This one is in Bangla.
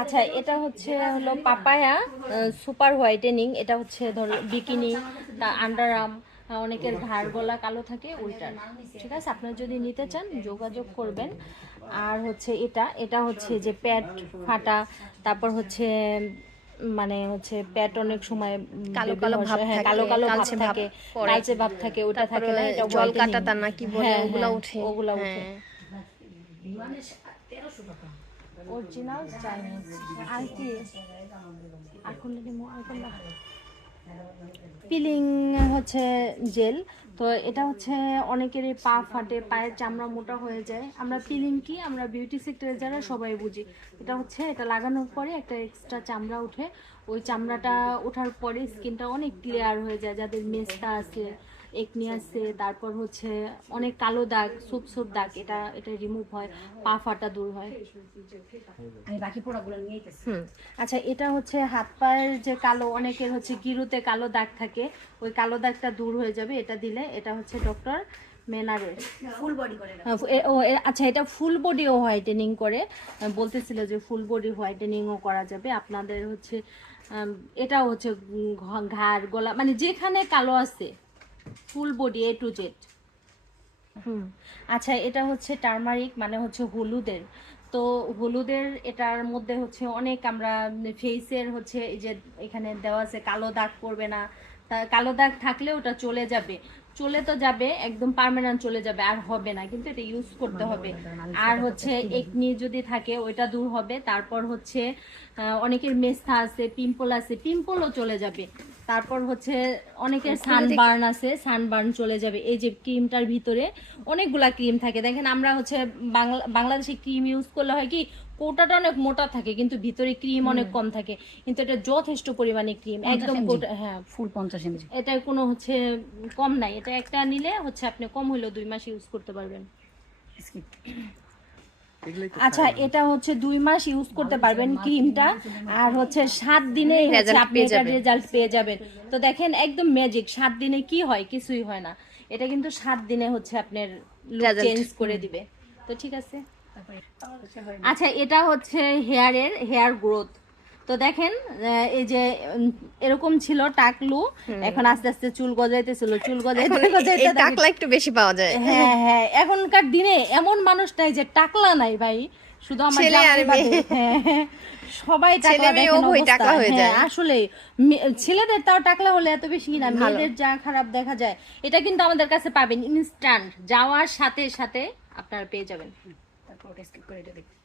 আচ্ছা, এটা হচ্ছে হলো পাপায়া সুপার হোয়াইটেনিং। এটা হচ্ছে ধরো বিকিনি, তা আন্ডার আর্ম, অনেকের ঘাড় গলা কালো থাকে ওইটার। ঠিক আছে, আপনারা যদি নিতে চান যোগাযোগ করবেন। আর হচ্ছে এটা এটা হচ্ছে যে পেট ফাটা, তারপর হচ্ছে মানে হচ্ছে পেট অনেক সময় কালো baby কালো হওয়ার ভাব সময়, হ্যাঁ, থাকে, কালো কালো ভাব কালচে ভাব থাকে, পড়ে, কালচে ভাব থাকে, ওটা থাকে তারপরে না, এটা জল হোয়াইটেনিং। কাটা না কি বলে হ্যাঁ ওগুলা হ্যাঁ, উঠে। ওগুলা উঠে। হ্যাঁ, অরিজিনাল চাইনিজ। আর কি আর কোনটা নিবো, আর কোনটা? পিলিং হচ্ছে জেল। তো এটা হচ্ছে অনেকেরই পা ফাটে, পায়ের চামড়া মোটা হয়ে যায়। আমরা পিলিং কি, আমরা বিউটি সেক্টরে যারা সবাই বুঝি। এটা হচ্ছে এটা লাগানোর পরে একটা এক্সট্রা চামড়া উঠে, ওই চামড়াটা ওঠার পরে স্কিনটা অনেক ক্লিয়ার হয়ে যায়। যাদের মেস্তা আছে, একনি আছে, তারপর হচ্ছে অনেক কালো দাগ, সুপ সুপ দাগ, এটা এটা রিমুভ হয়, পা ফাটা দূর হয়। আমি বাকি পোড়াগুলো নিয়ে আইতেছি। আচ্ছা, এটা হচ্ছে হাত পায়ের যে কালো, অনেকের হচ্ছে গিরুতে কালো দাগ থাকে, ওই কালো দাগটা দূর হয়ে যাবে এটা দিলে। এটা হচ্ছে ডক্টর মেনারের ফুল বডি করে না। আচ্ছা, এটা ফুল বডিও হোয়াইটেনিং করে। বলতেছিল যে ফুল বডি হোয়াইটেনিংও করা যাবে আপনাদের হচ্ছে। এটা হচ্ছে ঘাড় গলা মানে যেখানে কালো আছে, full body A to Z. আচ্ছা, এটা হচ্ছে টার্মারিক মানে হচ্ছে হলুদের। তো হলুদের এটার মধ্যে হচ্ছে অনেক আমরা ফেসের হচ্ছে এই যে এখানে দেওয়া আছে কালো দাগ পড়বে না, তা কালো দাগ থাকলে ওটা চলে যাবে, চলে তো যাবে একদম পার্মানেন্ট চলে যাবে, আর হবে না, কিন্তু এটা ইউজ করতে হবে। আর হচ্ছে একনি যদি থাকে ওইটা দূর হবে। তারপর হচ্ছে অনেকের মেস্থা আছে, পিম্পল আছে, পিম্পলও চলে যাবে। তারপর হচ্ছে অনেকের সানবার্ন আছে, সানবার্ন চলে যাবে। এই যে ক্রিমটার ভিতরে অনেকগুলা ক্রিম থাকে, দেখেন আমরা হচ্ছে বাংলাদেশে ক্রিম ইউজ করলে হয় কি, কোটাটা অনেক মোটা থাকে কিন্তু ভিতরে ক্রিম অনেক কম থাকে, কিন্তু এটা যথেষ্ট পরিমাণে ক্রিম একদম কোটা। হ্যাঁ, ফুল 50 ml। এটা কোনো হচ্ছে কম নাই, এটা একটা নিলে হচ্ছে আপনি কম হইলেও 2 মাস ইউজ করতে পারবেন। আচ্ছা, এটা হচ্ছে 2 মাস ইউজ করতে পারবেন ক্রিমটা, আর হচ্ছে 7 দিনে আপনি এটা রেজাল্ট পেয়ে যাবেন। তো দেখেন একদম ম্যাজিক, 7 দিনে কি হয়, কিছুই হয় না। এটা কিন্তু 7 দিনে হচ্ছে আপনার লুক চেঞ্জ করে দিবে। তো ঠিক আছে। আচ্ছা, এটা হচ্ছে হেয়ার গ্রোথ। তো দেখেন এই যে এরকম ছিল টাকলু, এখন আস্তে আস্তে চুল গজাইতেছিল, চুল গজাইতে গজাইতে টাকলা একটু বেশি পাওয়া যায়। হ্যাঁ হ্যাঁ, এখনকার দিনে এমন মানুষ নাই যে টাকলা নাই ভাই, শুধু আমার ছেলে আর জামাই বাদে। হ্যাঁ, সবাই টাকলা, দেখেন অবস্থা। হ্যাঁ, আসলে ছেলেদের তাও টাকলা হলে এত বেশি না, মেয়েদের যা খারাপ দেখা যায়। এটা কিন্তু আমাদের কাছে পাবেন ইনস্ট্যান্ট, যাওয়ার সাথে সাথে আপনারা পেয়ে যাবেন। তারপর ওটা স্কিপ করে এটা দেখি।